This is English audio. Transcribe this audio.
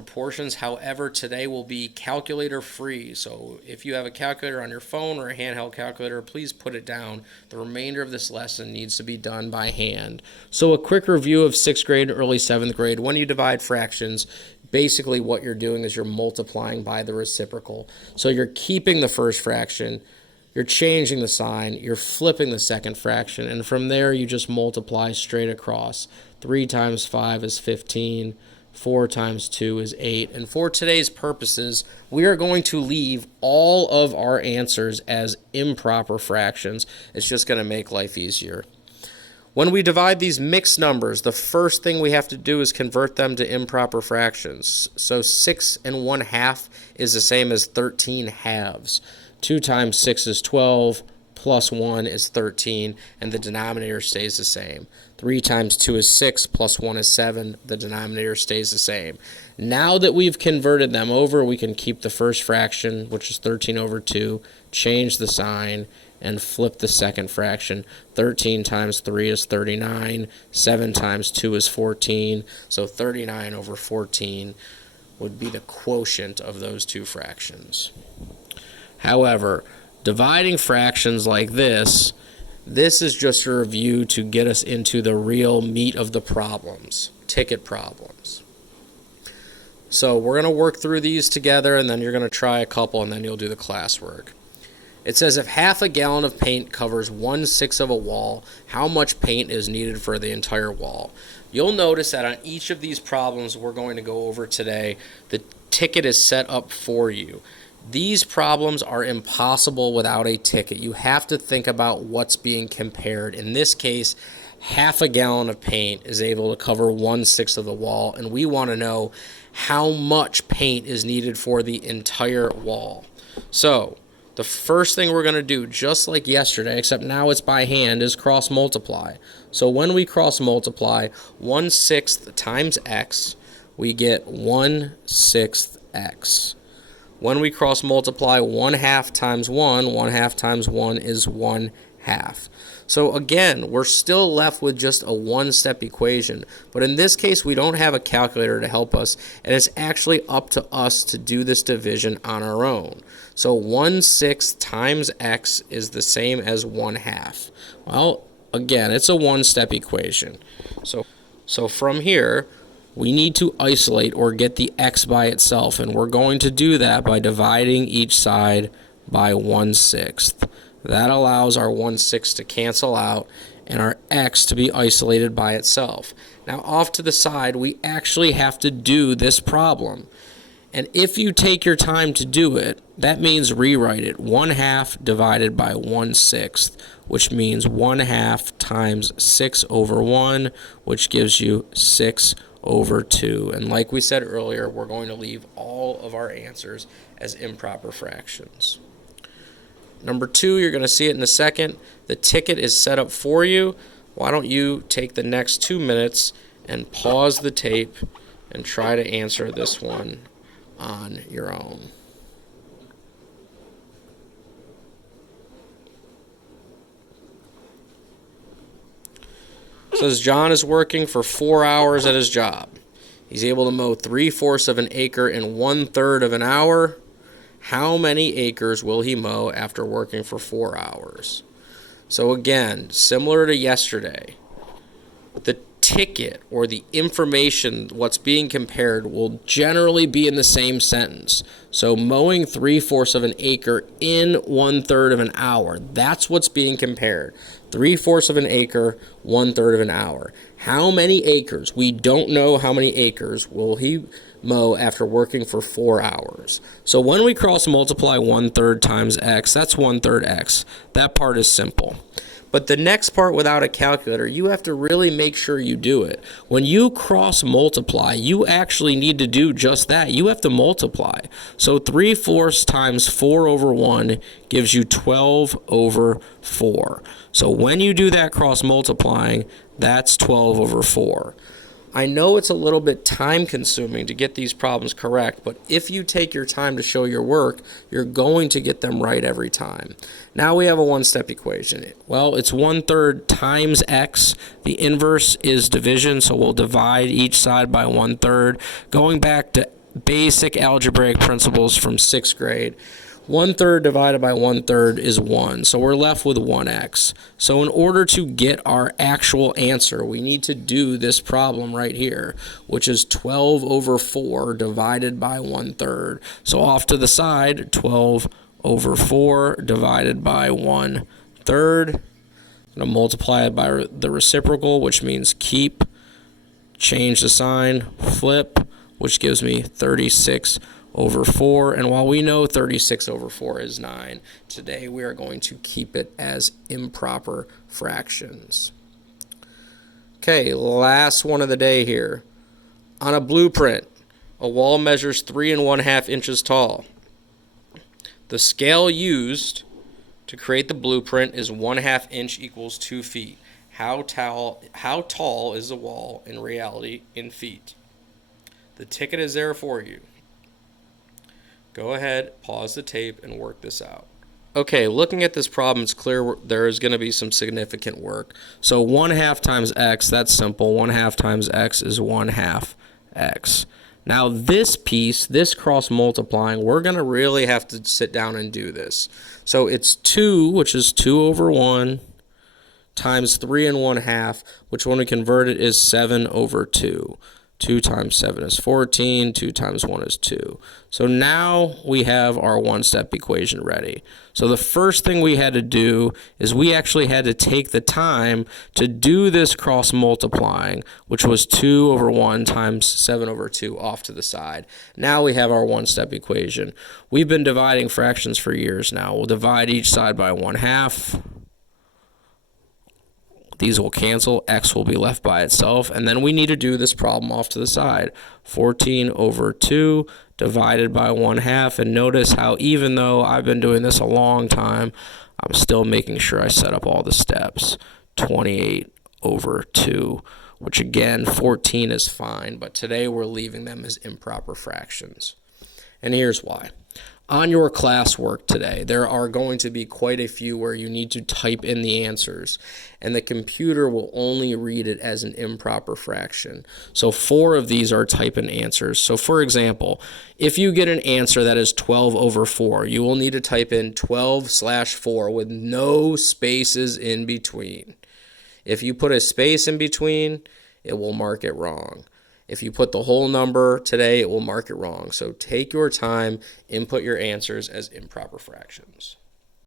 Proportions, however, today will be calculator free. So if you have a calculator on your phone or a handheld calculator, please put it down. The remainder of this lesson needs to be done by hand. So a quick review of 6th grade and early 7th grade. When you divide fractions, basically what you're doing is you're multiplying by the reciprocal. So you're keeping the first fraction, you're changing the sign, you're flipping the second fraction, and from there you just multiply straight across. 3 times 5 is 15. 4 times 2 is 8. And for today's purposes, we are going to leave all of our answers as improper fractions. It's just going to make life easier. When we divide these mixed numbers, the first thing we have to do is convert them to improper fractions. So 6 1/2 is the same as 13 halves. 2 times 6 is 12. Plus 1 is 13, and the denominator stays the same. 3 times 2 is 6, plus 1 is 7. The denominator stays the same. Now that we've converted them over, we can keep the first fraction, which is 13 over 2, change the sign, and flip the second fraction. 13 times 3 is 39. 7 times 2 is 14. So 39 over 14 would be the quotient of those two fractions. However, dividing fractions like this is just a review to get us into the real meat of the problems, ticket problems. So we're going to work through these together, and then you're going to try a couple, and then you'll do the classwork. It says if half a gallon of paint covers 1/6 of a wall, how much paint is needed for the entire wall? You'll notice that on each of these problems we're going to go over today, the ticket is set up for you. These problems are impossible without a ticket. You have to think about what's being compared. In this case, half a gallon of paint is able to cover 1/6 of the wall, and we want to know how much paint is needed for the entire wall. So the first thing we're going to do, just like yesterday, except now it's by hand, is cross multiply. So when we cross multiply 1/6 times x, we get 1/6 x. When we cross multiply 1/2 times 1, 1/2 times 1 is 1/2. So again, we're still left with just a one-step equation. But in this case, we don't have a calculator to help us, and it's actually up to us to do this division on our own. So 1/6 times x is the same as 1/2. Well, again, it's a one-step equation. So from here, we need to isolate or get the x by itself, and we're going to do that by dividing each side by 1/6. That allows our 1/6 to cancel out and our x to be isolated by itself. Now off to the side, we actually have to do this problem. And if you take your time to do it, that means rewrite it. 1/2 divided by 1/6, which means 1/2 times 6 over 1, which gives you 6 over 2. And like we said earlier, we're going to leave all of our answers as improper fractions. Number 2, you're going to see it in a second. The ticket is set up for you. Why don't you take the next 2 minutes and pause the tape and try to answer this one on your own. It says John is working for 4 hours at his job. He's able to mow 3/4 of an acre in 1/3 of an hour. How many acres will he mow after working for 4 hours? So again, similar to yesterday, the ticket or the information, what's being compared, will generally be in the same sentence. So mowing 3/4 of an acre in 1/3 of an hour, that's what's being compared. 3/4 of an acre, 1/3 of an hour. How many acres? We don't know how many acres will he mow after working for 4 hours. So when we cross multiply 1/3 times x, that's 1/3 x. That part is simple. But the next part, without a calculator, you have to really make sure you do it. When you cross multiply, you actually need to do just that. You have to multiply. So 3/4 times 4 over 1 gives you 12 over 4. So when you do that cross multiplying, that's 12 over 4. I know it's a little bit time consuming to get these problems correct, but if you take your time to show your work, you're going to get them right every time. Now we have a one-step equation. Well, it's 1/3 times x. The inverse is division, so we'll divide each side by 1/3. Going back to basic algebraic principles from 6th grade. 1/3 divided by 1/3 is 1, so we're left with 1x. So in order to get our actual answer, we need to do this problem right here, which is 12 over 4 divided by 1/3. So off to the side, 12 over 4 divided by 1/3. I'm going to multiply it by the reciprocal, which means keep, change the sign, flip, which gives me 36 over 4. And while we know 36 over 4 is 9, today we are going to keep it as improper fractions. Okay, last one of the day here. On a blueprint, a wall measures 3 1/2 inches tall. The scale used to create the blueprint is 1/2 inch equals 2 feet. How tall is the wall in reality in feet? The ticket is there for you. Go ahead, pause the tape, and work this out. Okay, looking at this problem, it's clear there is going to be some significant work. So 1/2 times x, that's simple. 1/2 times x is 1/2 x. Now this piece, this cross multiplying, we're going to really have to sit down and do this. So it's 2, which is 2 over 1, times 3 1/2, which when we convert it is 7 over 2. 2 times 7 is 14, 2 times 1 is 2. So now we have our one-step equation ready. So the first thing we had to do is we actually had to take the time to do this cross multiplying, which was 2 over 1 times 7 over 2 off to the side. Now we have our one-step equation. We've been dividing fractions for years now. We'll divide each side by 1/2. These will cancel, x will be left by itself, and then we need to do this problem off to the side. 14 over 2 divided by 1/2, and notice how even though I've been doing this a long time, I'm still making sure I set up all the steps. 28 over 2, which again, 14 is fine, but today we're leaving them as improper fractions. And here's why. On your classwork today, there are going to be quite a few where you need to type in the answers, and the computer will only read it as an improper fraction. So 4 of these are type-in answers. So for example, if you get an answer that is 12 over 4, you will need to type in 12/4 with no spaces in between. If you put a space in between, it will mark it wrong. If you put the whole number today, it will mark it wrong. So take your time, input your answers as improper fractions.